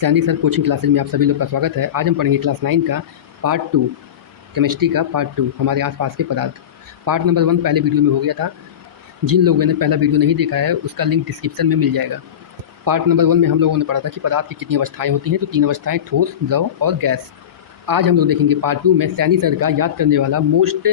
Saini sir coaching classes में आप सभी लोग का स्वागत है। आज हम पढ़ेंगे क्लास 9 का पार्ट 2 केमिस्ट्री का पार्ट 2 हमारे आसपास के पदार्थ। पार्ट नंबर 1 पहले वीडियो में हो गया था। जिन लोगों ने पहला वीडियो नहीं देखा है उसका लिंक डिस्क्रिप्शन में मिल जाएगा। पार्ट नंबर 1 में हम लोगों ने पढ़ा था कि पदार्थ की कितनी अवस्थाएँ होती हैं। तो 3 अवस्थाएँ, ठोस, द्रव और गैस। आज हम लोग देखेंगे पार्ट 2 में सैनी सर का याद करने वाला मोस्ट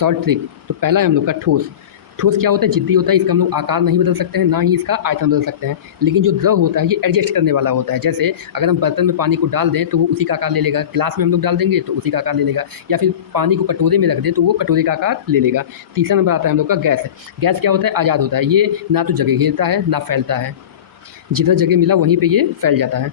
शॉर्ट ट्रिक। तो पहला है हम लोग का ठोस। ठोस क्या होता है? जिद्दी होता है। इसका हम लोग आकार नहीं बदल सकते हैं, ना ही इसका आयतन बदल सकते हैं। लेकिन जो द्रव होता है ये एडजस्ट करने वाला होता है। जैसे अगर हम बर्तन में पानी को डाल दें तो वो उसी का आकार ले लेगा, गिलास में हम लोग डाल देंगे तो उसी का आकार ले लेगा, या फिर पानी को कटोरे में रख दें तो वो कटोरे का आकार ले लेगा। तीसरा नंबर आता है हम लोग का गैस। गैस क्या होता है? आज़ाद होता है। ये ना तो जगह घेरता है ना फैलता है, जिधर जगह मिला वहीं पर ये फैल जाता है।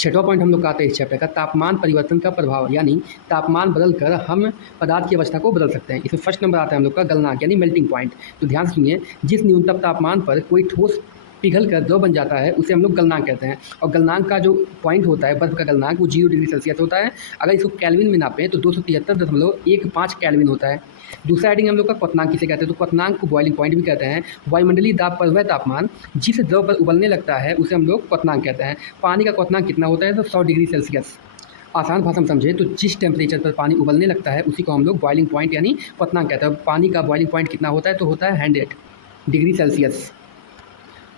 छठवां पॉइंट हम लोग का आता है इस चैप्टर का तापमान परिवर्तन का प्रभाव, यानी तापमान बदल कर हम पदार्थ की अवस्था को बदल सकते हैं। इसमें फर्स्ट नंबर आता है हम लोग का गलनांक यानी मेल्टिंग पॉइंट। तो ध्यान सुनिए, जिस न्यूनतम तापमान पर कोई ठोस पिघल कर द्रव बन जाता है उसे हम लोग गलनांक कहते हैं। और गलनांक का जो पॉइंट होता है, बर्फ़ का गलनांक, वो 0 डिग्री सेल्सियस होता है। अगर इसको कैल्विन में नापें तो 273.15 कैल्विन होता है। दूसरा हेडिंग हम लोग का क्वथनांक किसे कहते हैं? तो क्वथनांक को बॉइलिंग पॉइंट भी कहते हैं। वायुमंडलीय दाब पर वह तापमान जिस द्रव पर उबलने लगता है उसे हम लोग क्वथनांक कहते हैं। पानी का क्वथनांक कितना होता है? तो 100 डिग्री सेल्सियस। आसान भाषा में समझे तो जिस टेम्परेचर पर पानी उबलने लगता है उसी को हम लोग बॉइलिंग पॉइंट यानी क्वथनांक कहते हैं। पानी का बॉइलिंग पॉइंट कितना होता है? तो होता है 100 डिग्री सेल्सियस।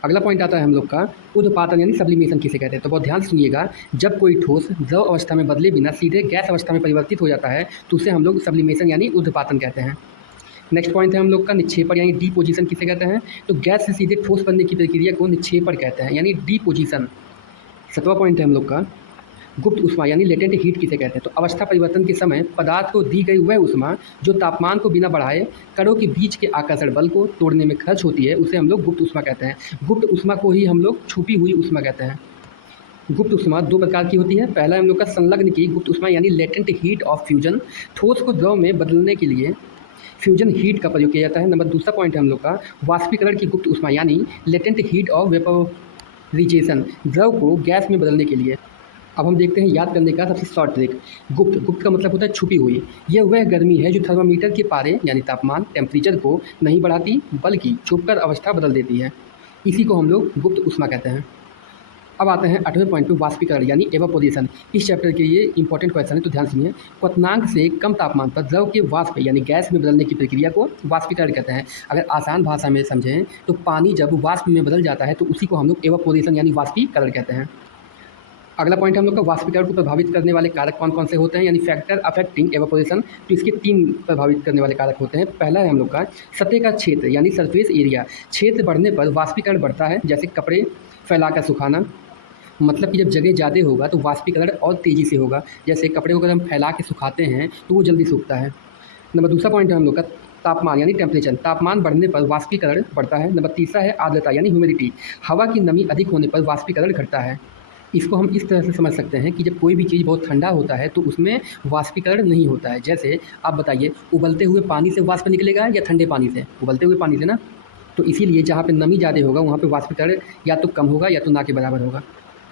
अगला पॉइंट आता है हम लोग का ऊर्ध्वपातन यानी सब्लिमेशन किसे कहते हैं? तो बहुत ध्यान सुनिएगा, जब कोई ठोस द्रव अवस्था में बदले बिना सीधे गैस अवस्था में परिवर्तित हो जाता है तो उसे हम लोग सब्लिमेशन यानी ऊर्ध्वपातन कहते हैं। नेक्स्ट पॉइंट है हम लोग का निक्षेपण यानी डिपोजिशन किसे कहते हैं? तो गैस से सीधे ठोस बनने की प्रक्रिया को निक्षेपण कहते हैं यानी डिपोजिशन। सातवां पॉइंट है हम लोग का गुप्त ऊष्मा यानी लेटेंट हीट किसे कहते हैं? तो अवस्था परिवर्तन के समय पदार्थ को दी गई वह ऊष्मा जो तापमान को बिना बढ़ाए कणों के बीच के आकर्षण बल को तोड़ने में खर्च होती है उसे हम लोग गुप्त ऊष्मा कहते हैं। गुप्त ऊष्मा को ही हम लोग छुपी हुई ऊष्मा कहते हैं। गुप्त ऊष्मा 2 प्रकार की होती है। पहला हम लोग का संलग्न की गुप्त ऊष्मा यानी लेटेंट हीट ऑफ फ्यूजन। ठोस को द्रव में बदलने के लिए फ्यूजन हीट का प्रयोग किया जाता है। नंबर दूसरा पॉइंट है हम लोग का वाष्पीकरण की गुप्त ऊष्मा यानी लेटेंट हीट ऑफ वेपोरिजेशन, द्रव को गैस में बदलने के लिए। अब हम देखते हैं याद करने का सबसे शॉर्ट ट्रिक। गुप्त का मतलब होता है छुपी हुई। यह वह गर्मी है जो थर्मामीटर के पारे यानी तापमान टेम्परेचर को नहीं बढ़ाती बल्कि छुपकर अवस्था बदल देती है। इसी को हम लोग गुप्त ऊष्मा कहते हैं। अब आते हैं 8वें पॉइंट पे वाष्पीकरण यानी एवापोरेशन। इस चैप्टर के ये इंपॉर्टेंट क्वेश्चन है, तो ध्यान सुनिए। क्वथनांक से कम तापमान पर द्रव के वाष्प यानी गैस में बदलने की प्रक्रिया को वाष्पीकरण कहते हैं। अगर आसान भाषा में समझें तो पानी जब वाष्प में बदल जाता है तो उसी को हम लोग एवापोरेशन यानी वाष्पीकरण कहते हैं। अगला पॉइंट हम लोग का वाष्पीकरण को प्रभावित करने वाले कारक कौन कौन से होते हैं यानी फैक्टर अफेक्टिंग एवापोरेशन। तो इसके 3 प्रभावित करने वाले कारक होते हैं। पहला है हम लोग का सतह का क्षेत्र यानी सरफेस एरिया। क्षेत्र बढ़ने पर वाष्पीकरण बढ़ता है, जैसे कपड़े फैलाकर सुखाना। मतलब कि जब जगह ज़्यादा होगा तो वाष्पीकरण और तेज़ी से होगा। जैसे कपड़े को अगर हम फैला के सुखाते हैं तो वो जल्दी सूखता है। नंबर दूसरा पॉइंट है हम लोग का तापमान यानी टेम्परेचर। तापमान बढ़ने पर वाष्पीकरण बढ़ता है। नंबर तीसरा है आर्द्रता यानी ह्यूमिडिटी। हवा की नमी अधिक होने पर वाष्पीकरण घटता है। इसको हम इस तरह से समझ सकते हैं कि जब कोई भी चीज़ बहुत ठंडा होता है तो उसमें वाष्पीकरण नहीं होता है। जैसे आप बताइए, उबलते हुए पानी से वाष्प निकलेगा या ठंडे पानी से? उबलते हुए पानी से ना। तो इसीलिए जहाँ पे नमी ज़्यादा होगा वहाँ पे वाष्पीकरण या तो कम होगा या तो ना के बराबर होगा।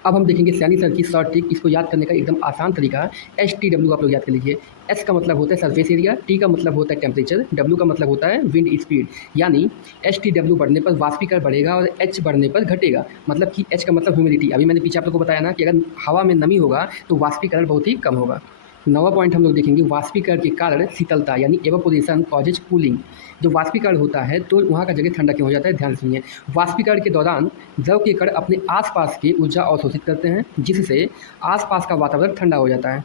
अब हम देखेंगे सैनी सर की शॉर्ट ट्रिक। इसको याद करने का एकदम आसान तरीका STW आप लोग याद कर लीजिए। S का मतलब होता है सरफेस एरिया, T का मतलब होता है टेम्परेचर, W का मतलब होता है विंड स्पीड। यानी STW बढ़ने पर वाष्पीकरण बढ़ेगा और H बढ़ने पर घटेगा। मतलब कि H का मतलब ह्यूमिडिटी। अभी मैंने पीछे आप लोग को बताया ना कि अगर हवा में नमी होगा तो वाष्पीकरण बहुत ही कम होगा। 9वां पॉइंट हम लोग देखेंगे वाष्पीकरण के कारण शीतलता यानी एवापोरेशन कॉजेज कूलिंग। जो वाष्पीकरण होता है तो वहाँ का जगह ठंडा क्यों हो जाता है? ध्यान सुनिए। वाष्पीकरण के दौरान द्रव के कण अपने आसपास की ऊर्जा अवशोषित करते हैं जिससे आसपास का वातावरण ठंडा हो जाता है।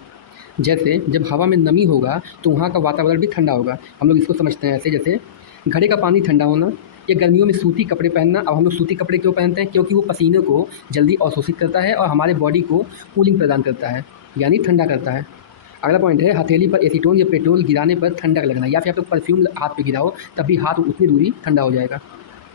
जैसे जब हवा में नमी होगा तो वहाँ का वातावरण भी ठंडा होगा। हम लोग इसको समझते हैं ऐसे, जैसे घड़े का पानी ठंडा होना या गर्मियों में सूती कपड़े पहनना। अब हम लोग सूती कपड़े क्यों पहनते हैं? क्योंकि वो पसीने को जल्दी अवशोषित करता है और हमारे बॉडी को कूलिंग प्रदान करता है यानी ठंडा करता है। अगला पॉइंट है हथेली पर एसीटोन या पेट्रोल गिराने पर ठंडक लगना, या फिर आप लोग परफ्यूम हाथ पे गिराओ तब भी हाथ उतनी दूरी ठंडा हो जाएगा।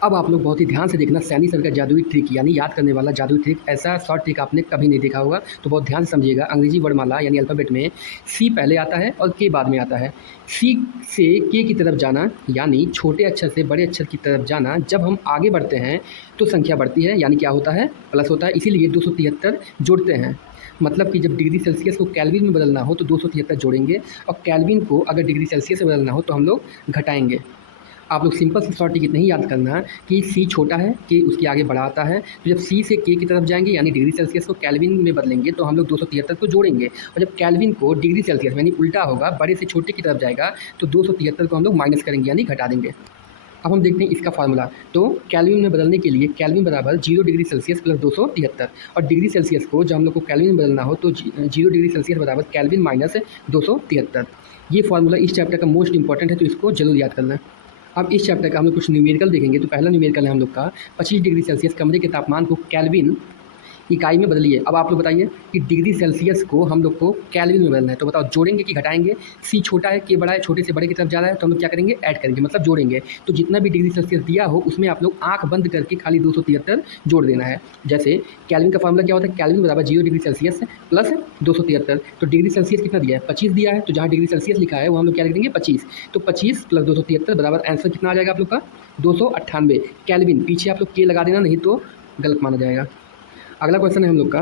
अब आप लोग बहुत ही ध्यान से देखना सैनी सर का जादुई ट्रिक यानी याद करने वाला जादुई ट्रिक। ऐसा शॉर्ट ट्रिक आपने कभी नहीं देखा होगा, तो बहुत ध्यान से समझिएगा। अंग्रेजी वर्णमाला यानी अल्फ़ाबेट में C पहले आता है और K बाद में आता है। C से K की तरफ जाना यानी छोटे अक्षर से बड़े अक्षर की तरफ जाना। जब हम आगे बढ़ते हैं तो संख्या बढ़ती है यानी क्या होता है? प्लस होता है। इसीलिए 273 जोड़ते हैं। मतलब कि जब डिग्री सेल्सियस को केल्विन में बदलना हो तो 273 जोड़ेंगे, और केल्विन को अगर डिग्री सेल्सियस में बदलना हो तो हम लोग घटाएंगे। आप लोग सिंपल सी शॉर्ट टिकट नहीं याद करना कि सी छोटा है कि उसके आगे बड़ा आता है। तो जब सी से के की तरफ जाएंगे यानी डिग्री सेल्सियस को केल्विन में बदलेंगे तो हम लोग 273 को जोड़ेंगे, और जब केल्विन को डिग्री सेल्सियस यानी उल्टा होगा, बड़े से छोटे की तरफ जाएगा तो 273 को हम लोग माइनस करेंगे यानी घटा देंगे। अब हम देखते हैं इसका फार्मूला। तो केल्विन में बदलने के लिए केल्विन बराबर 0 डिग्री सेल्सियस प्लस 273, और डिग्री सेल्सियस को जब हम लोग को केल्विन में बदलना हो तो 0 डिग्री सेल्सियस बराबर केल्विन माइनस 273। ये फार्मूला इस चैप्टर का मोस्ट इंपॉर्टेंट है, तो इसको जरूर याद करना। अब इस चैप्टर का हम लोग कुछ न्यूमेरिकल देखेंगे। तो पहला न्यूमेरिकल है हम लोग का 25 डिग्री सेल्सियस कमरे के तापमान को केल्विन इकाई में बदलिए। अब आप लोग बताइए कि डिग्री सेल्सियस को हम लोग को केल्विन में बदलना है, तो बताओ जोड़ेंगे कि घटाएंगे। सी छोटा है के बड़ा है, छोटे से बड़े की तरफ जा रहा है, तो हम लोग क्या करेंगे, ऐड करेंगे, मतलब जोड़ेंगे। तो जितना भी डिग्री सेल्सियस दिया हो उसमें आप लोग आंख बंद करके खाली 273 जोड़ देना है। जैसे केल्विन का फार्मूला क्या होता है, केल्विन बराबर 0 डिग्री सेल्सियस प्लस 273। तो डिग्री सेल्सियस कितना दिया है, 25 दिया है, तो जहाँ डिग्री सेल्सियस लिखा है वो हम लोग क्या लिख देंगे 25। तो 25 प्लस 273 बराबर आंसर कितना आ जाएगा आप लोग का 298 केल्विन। पीछे आप लोग के लगा देना, नहीं तो गलत माना जाएगा। अगला क्वेश्चन है हम लोग का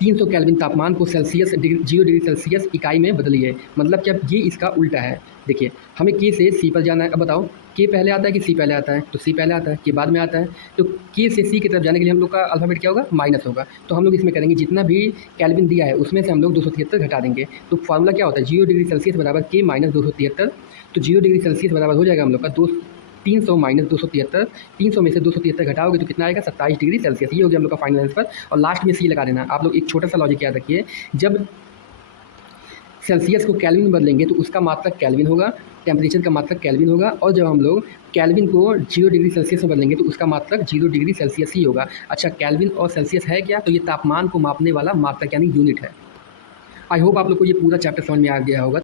300 केल्विन तापमान को सेल्सियस 0 डिग्री सेल्सियस इकाई में बदलिए। मतलब क्या, ये इसका उल्टा है। देखिए हमें के से सी पर जाना है। अब बताओ के पहले आता है कि सी पहले आता है, तो सी पहले आता है, के बाद में आता है। तो के से सी की तरफ जाने के लिए हम लोग का अल्फाबेट क्या होगा, माइनस होगा। तो हम लोग इसमें करेंगे जितना भी केल्विन दिया है उसमें से हम लोग 273 घटा देंगे। तो फार्मूला क्या होता है, 0 डिग्री सेल्सियस बराबर के माइनस 273। तो 0 डिग्री सेल्सियस बराबर हो जाएगा हम लोग का 300 माइनस 273। 300 में से 273 घटाओगे तो कितना आएगा 27 डिग्री सेल्सियस। ये हो गया हम लोग का फाइनल आंसर। और लास्ट में सी लगा देना। आप लोग एक छोटा सा लॉजिक याद रखिए, जब सेल्सियस को केल्विन में बदलेंगे तो उसका मात्रक केल्विन होगा, टेम्परेचर का मात्रक केल्विन होगा, और जब हम लोग केल्विन को 0 डिग्री सेल्सियस में बदलेंगे तो उसका मात्रक 0 डिग्री सेल्सियस ही होगा। अच्छा, केल्विन और सेल्सियस है क्या, तो ये तापमान को मापने वाला मात्रक यानी यूनिट है। आई होप आप लोग को ये पूरा चैप्टर समझ में आ गया होगा।